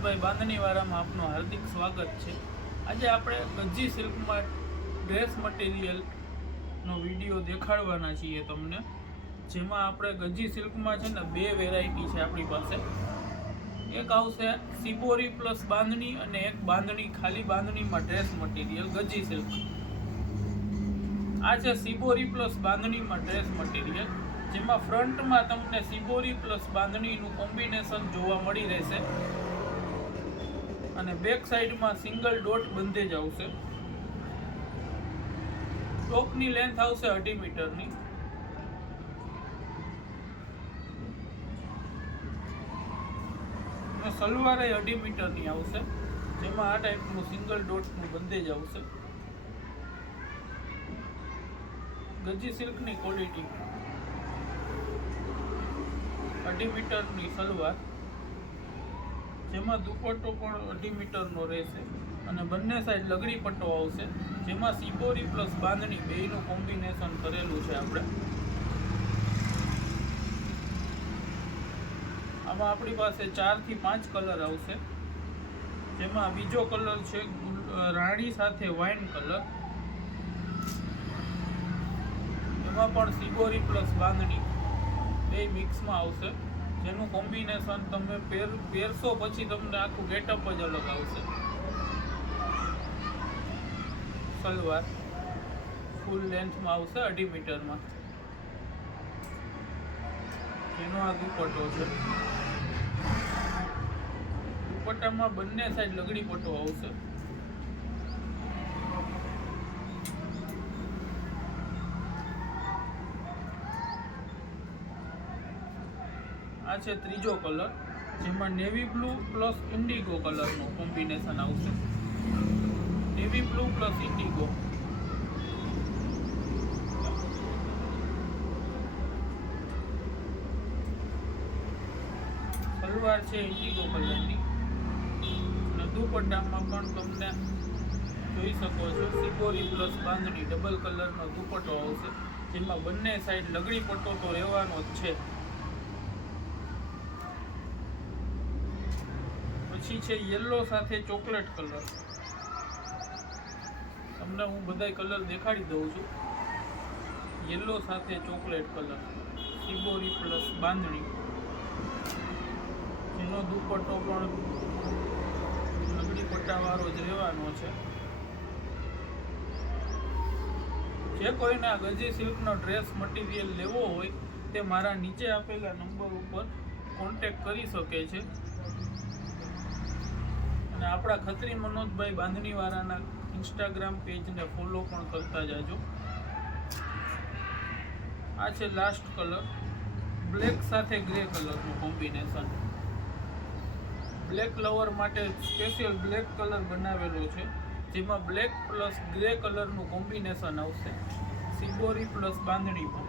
મનોજભાઈ બાંધણીવાળામાં આપનું હાર્દિક સ્વાગત છે। આજે આપણે ગજી સિલ્કમાં ડ્રેસ મટીરિયલનો વિડીયો દેખાડવાના છીએ તમને, જેમાં આપણે ગજી સિલ્કમાં છે ને બે વેરાયટી છે આપણી પાસે। એક આવશે સિબોરી પ્લસ બાંધણી અને એક બાંધણી ખાલી બાંધણીમાં ડ્રેસ મટીરિયલ ગજી સિલ્ક। આ છે સિબોરી પ્લસ બાંધણીમાં ડ્રેસ મટીરિયલ, જેમાં ફ્રન્ટમાં તમને સિબોરી પ્લસ બાંધણીનું કોમ્બિનેશન જોવા મળી રહેશે અને બેક સાઈડમાં સિંગલ ડોટ બંધેજ આવશે। ટોપની લેન્થ આવશે 2.5 મીટરની। અને સલવાર 2.5 મીટરની આવશે, જેમાં આ ટાઈપનું સિંગલ ડોટનું બંધેજ આવશે। ગજી સિલ્કની ક્વોલિટી 2.5 મીટરની સલવાર, જેમાં દુપટ્ટો પણ 2.5 મીટરનો રહેશે અને બંને સાઈડ લગડી પટ્ટો આવશે, જેમાં સિબોરી પ્લસ બાંધણી બેયનું કોમ્બિનેશન કરેલું છે આપણે। આમાં આપણી પાસે 4 થી 5 કલર આવશે, જેમાં બીજો કલર છે રાણી સાથે વાઇન કલર। એમાં પણ સિબોરી પ્લસ બાંધણી બે મિક્સમાં આવશે, જેનું કોમ્બિનેશન તમે પહેરશો પછી તમને આખું ગેટઅપ જ અલગ આવશે। સલવાર ફૂલ લેન્થમાં આવશે 2.5 મીટરમાં, જેનો આ દુપટ્ટો છે। દુપટ્ટામાં બંને સાઈડ લગડી પટ્ટો આવશે। આ છે ત્રીજો કલર, જેમાં નેવી બ્લુ પ્લસ ઇન્ડિગો કલરનું કોમ્બિનેશન આવશે। Navy blue plus Indigo. Salwar છે ઇન્ડિગો કલરની અને દુપટ્ટામાં પણ તમને જોઈ શકો છો સિબોરી પ્લસ બાંધણી ડબલ કલરનો દુપટ્ટો આવશે, જેમાં બંને સાઈડ લગડી પટ્ટો તો રહેવાનો જ છે। પછી છે યલો સાથે ચોકલેટ કલર। તમને હું બધાય કલર દેખાડી દઉં છું। યલો સાથે ચોકલેટ કલર, સિબોરી પ્લસ બાંધણી, જેનો દુપટ્ટો પણ લગડી પટ્ટાવાળો જ રહેવાનો છે। જે કોઈને આ ગજી સિલ્કનો ડ્રેસ મટીરિયલ લેવો હોય તે મારા નીચે આપેલા નંબર ઉપર કોન્ટેક્ટ કરી શકે છે અને આપણા ખત્રી મનોજભાઈ બાંધણીવાળાના ઇન્સ્ટાગ્રામ પેજને ફોલો પણ કરતા જાજો। આ છે લાસ્ટ કલર, બ્લેક સાથે ગ્રે કલરનું કોમ્બિનેશન। બ્લેક લવર માટે સ્પેશિયલ બ્લેક કલર બનાવેલો છે, જેમાં બ્લેક પ્લસ ગ્રે કલરનું કોમ્બિનેશન આવશે સિબોરી પ્લસ બાંધણીમાં।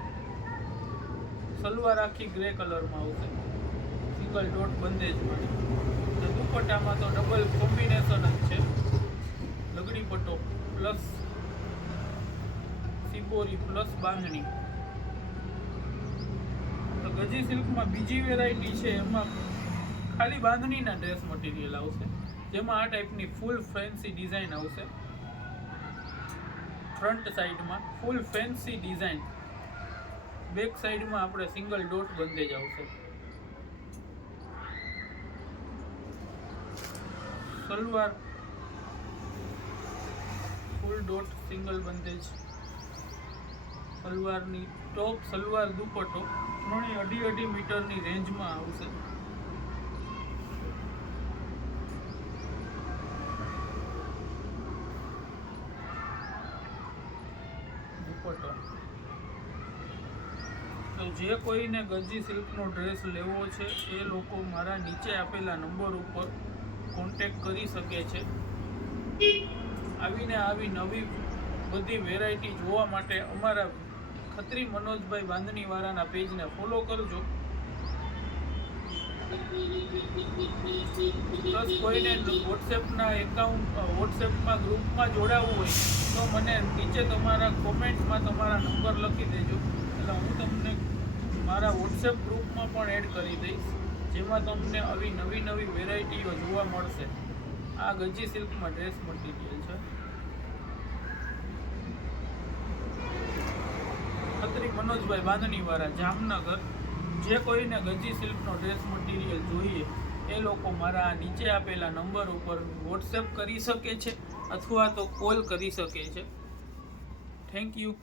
સલવાર આખી ગ્રે કલરમાં આવશે, સિંગલ ડોટ બંધેજવાળી। દુપટ્ટામાં તો ડબલ કોમ્બિનેશન જ છે, લગડી પટ્ટો પ્લસ સિબોરી પ્લસ બાંધણી। તો ગજી સિલ્કમાં બીજી વેરાયટી છે, એમાં ખાલી બાંધણીના ડ્રેસ મટીરિયલ આવશે, જેમાં આ ટાઈપની ફૂલ ફેન્સી ડિઝાઇન આવશે। ફ્રન્ટ સાઈડમાં ફૂલ ફેન્સી ડિઝાઇન, બેક સાઈડમાં આપણે સિંગલ ડોટ બંધેજ આવશે। સલવાર ફૂલ ડોટ સિંગલ બંધેજ, સલવારની ટોપ સલવાર દુપટ્ટો ત્રણેય 2.5 મીટરની રેન્જમાં આવશે। દુપટ્ટો તો જે કોઈને ગજી સિલ્કનો ડ્રેસ લેવો છે એ લોકો મારા નીચે આપેલા નંબર ઉપર કોન્ટેક્ટ કરી શકે છે। આવીને આવી નવી બધી વેરાયટી જોવા માટે અમારા ખત્રી મનોજભાઈ બાંધણીવાળાના પેજને ફોલો કરજો। પ્લસ કોઈને વોટ્સએપના વોટ્સએપમાં ગ્રુપમાં જોડાવવું હોય તો મને નીચે તમારા કોમેન્ટમાં તમારા નંબર લખી દેજો, એટલે હું તમને મારા વોટ્સએપ ગ્રુપમાં પણ એડ કરી દઈશ। જેમાં તમને આવી નવી નવી વેરાયટીઓ જોવા મળશે. આ ગજી સિલ્કમાં ડ્રેસ મટીરિયલ છે. ખત્રી મનોજભાઈ બાંધણીવાળા, જામનગર. જે કોઈને ગજી સિલ્કનો ડ્રેસ મટીરિયલ જોઈએ એ લોકો મારા નીચે આપેલા નંબર ઉપર વોટ્સએપ કરી શકે છે અથવા તો કોલ કરી શકે છે. Thank you.